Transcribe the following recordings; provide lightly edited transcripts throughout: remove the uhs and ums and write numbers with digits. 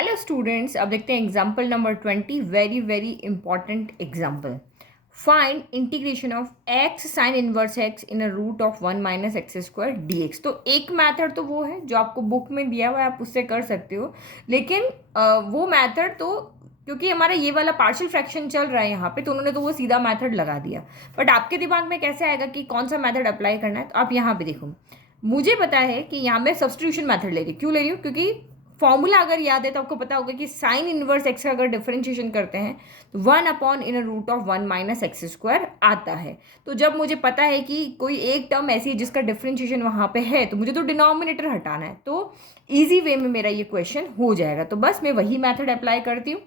Hello students, अब देखते हैं example number 20। Very very important example. Find integration of X sine inverse X in a root of 1 minus X square D X. तो एक method तो वो है जो आपको बुक में दिया हुआ है, आप उससे कर सकते हो। लेकिन वो मैथड तो क्योंकि हमारा ये वाला पार्शियल फ्रैक्शन चल रहा है यहाँ पे, तो उन्होंने तो वो सीधा मैथड लगा दिया। बट आपके दिमाग में कैसे आएगा कि कौन सा मैथड अप्लाई करना है? तो आप यहाँ पे देखो, मुझे पता है कि यहाँ मैं सब्स्टिट्यूशन मैथड ले रही हूँ। क्यों ले रही हूँ? क्योंकि फॉर्मूला अगर याद है तो आपको पता होगा कि साइन इनवर्स एक्स का अगर डिफरेंशिएशन करते हैं तो 1/√1 माइनस एक्स स्क्वायर आता है। तो जब मुझे पता है कि कोई एक टर्म ऐसी है जिसका डिफरेंशिएशन वहाँ पे है, तो मुझे तो डिनोमिनेटर हटाना है। तो ईजी वे में मेरा ये क्वेश्चन हो जाएगा। तो बस मैं वही मेथड अप्लाई करती हूँ।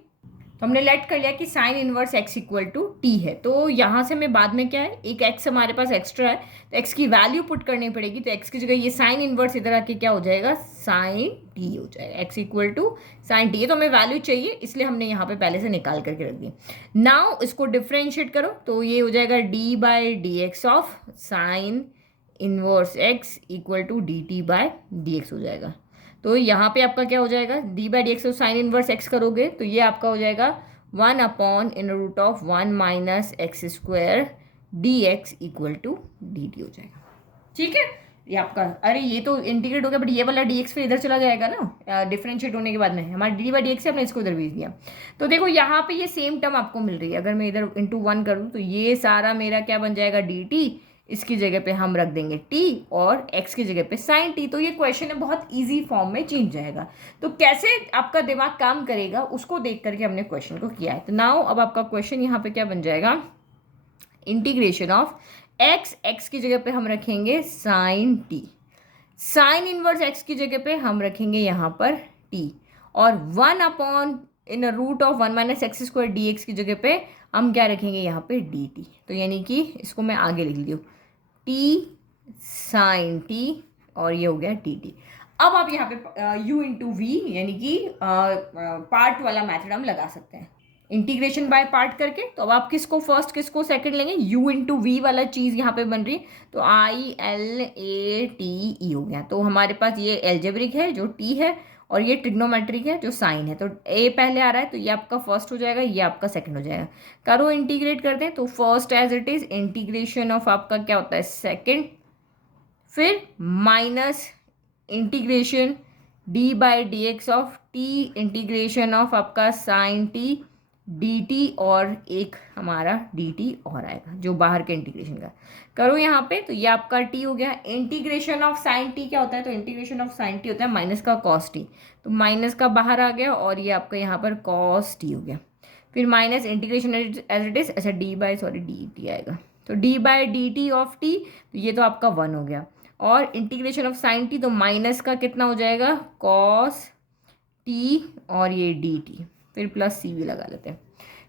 तो हमने लेट कर लिया कि sine inverse X equal to T है। तो यहाँ से मैं बाद में क्या है, एक एक्स हमारे पास एक्स्ट्रा है, तो एक्स की वैल्यू पुट करनी पड़ेगी। तो एक्स की जगह ये साइन इनवर्स इधर आके क्या हो जाएगा, साइन टी हो जाएगा। X equal to sine T है, तो हमें वैल्यू चाहिए, इसलिए हमने यहाँ पे पहले से निकाल करके रख दी। नाउ इसको डिफ्रेंशिएट करो, तो ये हो जाएगा D by D X of sine inverse X equal to D T by D X हो जाएगा। तो यहाँ पे आपका क्या हो जाएगा, D by D X sine inverse X करोगे तो ये आपका हो जाएगा 1/√1 minus X square D X equal to D T हो जाएगा। ठीक है, ये आपका, अरे ये तो इंटीग्रेट हो गया, बट ये वाला डी एक्स फिर इधर चला जाएगा ना, डिफरेंशिएट होने के बाद में हमारा डी बाई डी एक्स है, हमने इसको इधर भेज दिया। तो देखो यहाँ पे ये सेम टर्म आपको मिल रही है। अगर मैं इधर इंटू 1 करूँ तो ये सारा मेरा क्या बन जाएगा, डी टी। इसकी जगह पे हम रख देंगे टी और एक्स की जगह पे साइन टी। तो ये क्वेश्चन है बहुत इजी फॉर्म में चेंज जाएगा। तो कैसे आपका दिमाग काम करेगा उसको देख करके हमने क्वेश्चन को किया है। तो नाउ अब आपका क्वेश्चन यहाँ पे क्या बन जाएगा, इंटीग्रेशन ऑफ एक्स, एक्स की जगह पे हम रखेंगे sine T, sine inverse X की जगह पे हम रखेंगे यहाँ पर टी, और 1/√1 minus X square D x की जगह पे हम क्या रखेंगे यहाँ पे डी टी। तो यानी कि इसको मैं आगे लिख दी, टी साइन टी, और ये हो गया डी टी। अब आप यहाँ पे u इंटू वी यानी कि पार्ट वाला मैथड हम लगा सकते हैं, इंटीग्रेशन बाय पार्ट करके। तो अब आप किसको फर्स्ट किसको सेकंड लेंगे, u इंटू वी वाला चीज़ यहाँ पे बन रही है, तो ILATE हो गया। तो हमारे पास ये एल्जेब्रिक है जो t है, और ये ट्रिग्नोमेट्रिक है जो साइन है। तो a पहले आ रहा है, तो ये आपका फर्स्ट हो जाएगा, ये आपका सेकंड हो जाएगा। करो इंटीग्रेट करते हैं, तो first as it is integration of आपका क्या होता है सेकंड, फिर minus integration D by D X of T, integration of आपका साइन टी डी टी, और एक हमारा डी टी और आएगा जो बाहर के इंटीग्रेशन का। करो यहाँ पे, तो ये आपका टी हो गया। इंटीग्रेशन ऑफ साइन टी क्या होता है, तो इंटीग्रेशन ऑफ साइन टी होता है माइनस का कॉस टी। तो माइनस का बाहर आ गया, और ये आपका यहाँ पर कॉस टी हो गया। फिर minus integration as it is, अच्छा डी टी आएगा। तो D by D T of T, तो ये तो आपका 1 हो गया। और इंटीग्रेशन ऑफ साइन टी, तो माइनस का कितना हो जाएगा, कॉस टी, और ये डी टी, फिर प्लस सी भी लगा लेते हैं।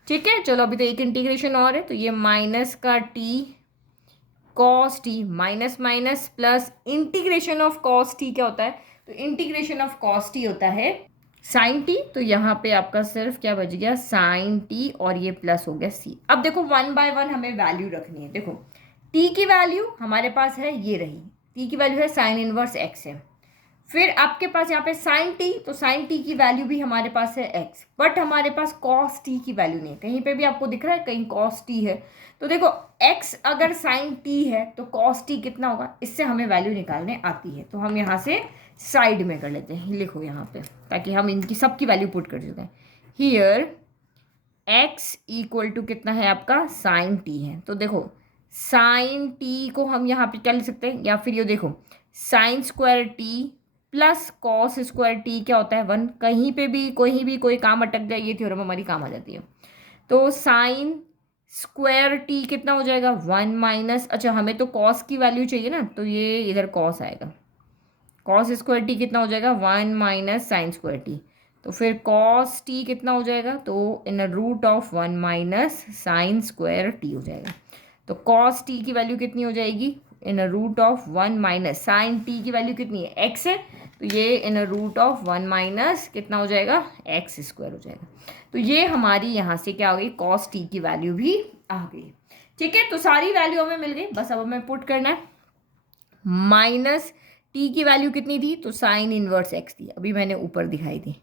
ठीक है, चलो अभी तो एक इंटीग्रेशन और है, तो ये माइनस का T cos T, minus minus plus integration of cos T क्या होता है, तो इंटीग्रेशन ऑफ कॉस टी होता है साइन टी। तो यहाँ पे आपका सिर्फ क्या बच गया, साइन टी, और ये प्लस हो गया सी। अब देखो 1 बाय 1 हमें वैल्यू रखनी है। देखो टी की वैल्यू हमारे पास है, ये रही टी की वैल्यू है साइन इनवर्स एक्स है। फिर आपके पास यहाँ पे साइन टी, तो साइन टी की वैल्यू भी हमारे पास है एक्स, बट हमारे पास कॉस टी की वैल्यू नहीं है। कहीं पे भी आपको दिख रहा है कहीं कॉस टी है, तो देखो एक्स अगर साइन टी है तो कॉस टी कितना होगा, इससे हमें वैल्यू निकालने आती है। तो हम यहाँ से साइड में कर लेते हैं, लिखो यहाँ पे, ताकि हम इनकी सबकी वैल्यू पुट कर देते हैं। हियर एक्स इक्वल टू कितना है आपका, साइन टी है। तो देखो साइन टी को हम यहाँ पे क्या लिख सकते हैं, या फिर ये देखो sign square T plus cos square T क्या होता है 1। कहीं पे भी कोई काम अटक जाए, ये थ्योरम हमारी काम आ जाती है। तो साइन स्क्वायर टी कितना हो जाएगा, 1 माइनस, अच्छा हमें तो कॉस की वैल्यू चाहिए ना, तो ये इधर कॉस आएगा, कॉस स्क्वायर टी कितना हो जाएगा, 1 माइनस साइन स्क्वायर टी। तो फिर कॉस टी कितना हो जाएगा, तो इन root of 1 minus sine square T हो जाएगा। तो कॉस टी की वैल्यू कितनी हो जाएगी, इन root of 1 minus sine T की वैल्यू कितनी है, एक्स है, तो ये इन रूट ऑफ 1 माइनस कितना हो जाएगा, एक्स स्क्वायर हो जाएगा। तो ये हमारी यहाँ से क्या हो गई, कॉस टी की वैल्यू भी आ गई। ठीक है, तो सारी वैल्यू हमें मिल गई, बस अब हमें पुट करना है। माइनस टी की वैल्यू कितनी थी, तो साइन इनवर्स एक्स थी, अभी मैंने ऊपर दिखाई थी,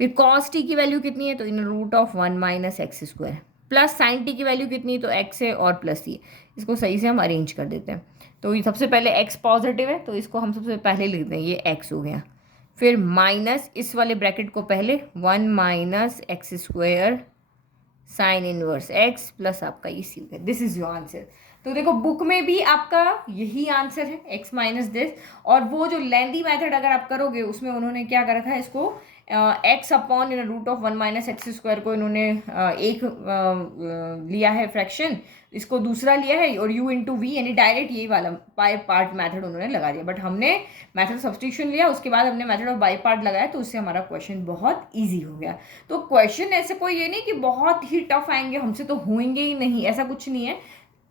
फिर कॉस टी की वैल्यू कितनी है, तो इन root of 1 minus X square, plus sine T की वैल्यू कितनी है, तो एक्स है और प्लस सी। इसको सही से हम अरेंज कर देते हैं। तो ये सबसे पहले एक्स पॉजिटिव है तो इसको हम सबसे पहले लिख दें, ये एक्स हो गया। फिर माइनस इस वाले ब्रैकेट को पहले 1 minus X square sine inverse x plus आपका ये सी हो गया। This is your answer. तो देखो बुक में भी आपका यही आंसर है, एक्स माइनस दिस। और वो जो लेंदी मेथड अगर आप करोगे उसमें उन्होंने क्या कर रखा है, इसको X upon in root of 1 minus X square को इन्होंने एक लिया है फ्रैक्शन, इसको दूसरा लिया है, और u इंटू वी, यानी डायरेक्ट यही वाला बाय पार्ट मेथड उन्होंने लगा दिया। बट हमने मेथड सब्सटीट्यूशन लिया, उसके बाद हमने मेथड ऑफ बाय पार्ट लगाया, तो उससे हमारा क्वेश्चन बहुत ईजी हो गया। तो क्वेश्चन ऐसे कोई ये नहीं कि बहुत ही टफ आएंगे, हमसे तो होंगे ही नहीं, ऐसा कुछ नहीं है।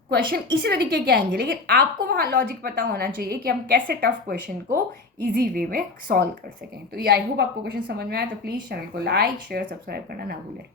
क्वेश्चन इसी तरीके के आएंगे, लेकिन आपको वहाँ लॉजिक पता होना चाहिए कि हम कैसे टफ क्वेश्चन को इजी वे में सॉल्व कर सकें। तो ये आई होप आपको क्वेश्चन समझ में आया। तो प्लीज़ चैनल को लाइक शेयर सब्सक्राइब करना ना भूलें।